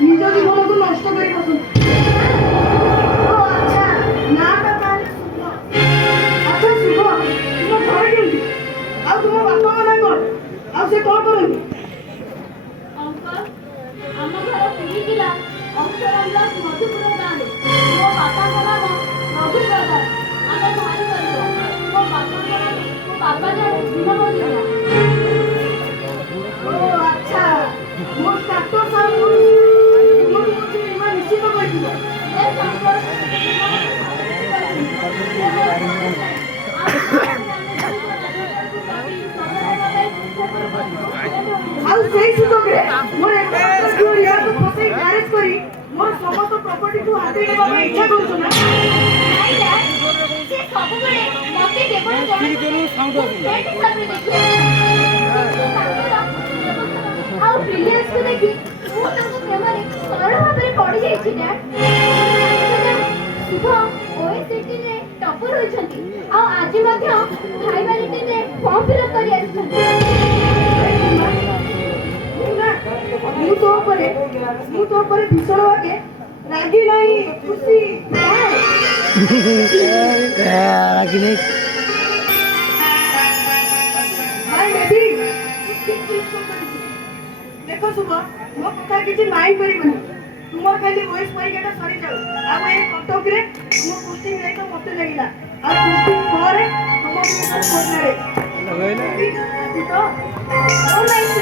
ନିଜ ଜୀବନକୁ ନଷ୍ଟ କରି ବସନ୍ତୁ। ଆଚ୍ଛା ନାଟା ତାହେଲେ ଶୁଭ। ଆଚ୍ଛା ଶୁଭ, ତୁମ ଘର କେମିତି? ଆଉ ତୁମ ବାପାଙ୍କ ନାଁ କଣ? ଆଉ ସେ କଣ କରନ୍ତି? ଅଙ୍କଲ, ଆମ ଘର ପୁରୀ ଜିଲ୍ଲା ଅକ୍ଷରମ୍ ବ୍ଲକ ମଧୁପୁର ଗାଁରେ। ମୋ ବାପାଙ୍କ ନାମ ରଘୁ ପ୍ରଧାନ। ଆମେ ଭାଇ କରିବ। ମୋ ବାପା ଜଣେ ଦିନ ମଜୁରିଆ। ଓ ଆଚ୍ଛା, ମୋ ଷ୍ଟାଟସ୍ ଆଉ ତୁମକୁ କହୁଛି ଏମାନେ ନିଶ୍ଚିତ କରିଥିବ। Yes, uncle. ଆଉ ସେଇ ସୁଯୋଗରେ ମୋର ଏକମାତ୍ର ଝିଅ ରିୟାକୁ ଫସେଇ ମ୍ୟାରେଜ କରି ମୋର ସମସ୍ତ ପ୍ରପର୍ଟିକୁ ହାତେଇ ନେବା ପାଇଁ ଇଚ୍ଛା କରୁଛ ନା? ନାଇଁ ଡ୍ୟାଡ୍, ସେ ସବୁବେଳେ ମତେ କେବଳ ଜଣେ ଫ୍ରେଣ୍ଡ ହିସାବରେ ଦେଖେ। କିନ୍ତୁ ତାଙ୍କର ବ୍ୟବହାର ଆଉ ବ୍ରିଲିଆନ୍ସକୁ ଦେଖି ମୁଁ ତାଙ୍କ ପ୍ରେମରେ ସରଳ ଭାବରେ ପଡ଼ିଯାଇଛି ଡ୍ୟାଡ୍। ଶୁଭ OSCTରେ ଟପର ହୋଇଛନ୍ତି ଆଉ ଆଜି ମଧ୍ୟ ଭାଇବାଲିଟିରେ ଫର୍ମ ଫିଲ୍ଅପ୍ କରି ଆସିଛନ୍ତି। ମୁଁ ତୋ ଉପରେ ଭୀଷଣ ଭାବେ ରାଗି ନାହିଁ, ଖୁସି। ରାଗି ନାହିଁ। ଦେଖ ଶୁଭ, ମୋ କଥା କିଛି ମାଇଣ୍ଡ କରିବନି। ତୁମର ଖାଲି ଓଏସ୍ ପରୀକ୍ଷାଟା ସରିଯାଉ। ଆଉ ଏ କଟକରେ ତୁମ ପୋଷ୍ଟିଂ ଯାଇ ତ ମତେ ଲାଗିଲା। ଆଉ ପୋଷ୍ଟିଂ ପରେ ତମ ଲାଇନ୍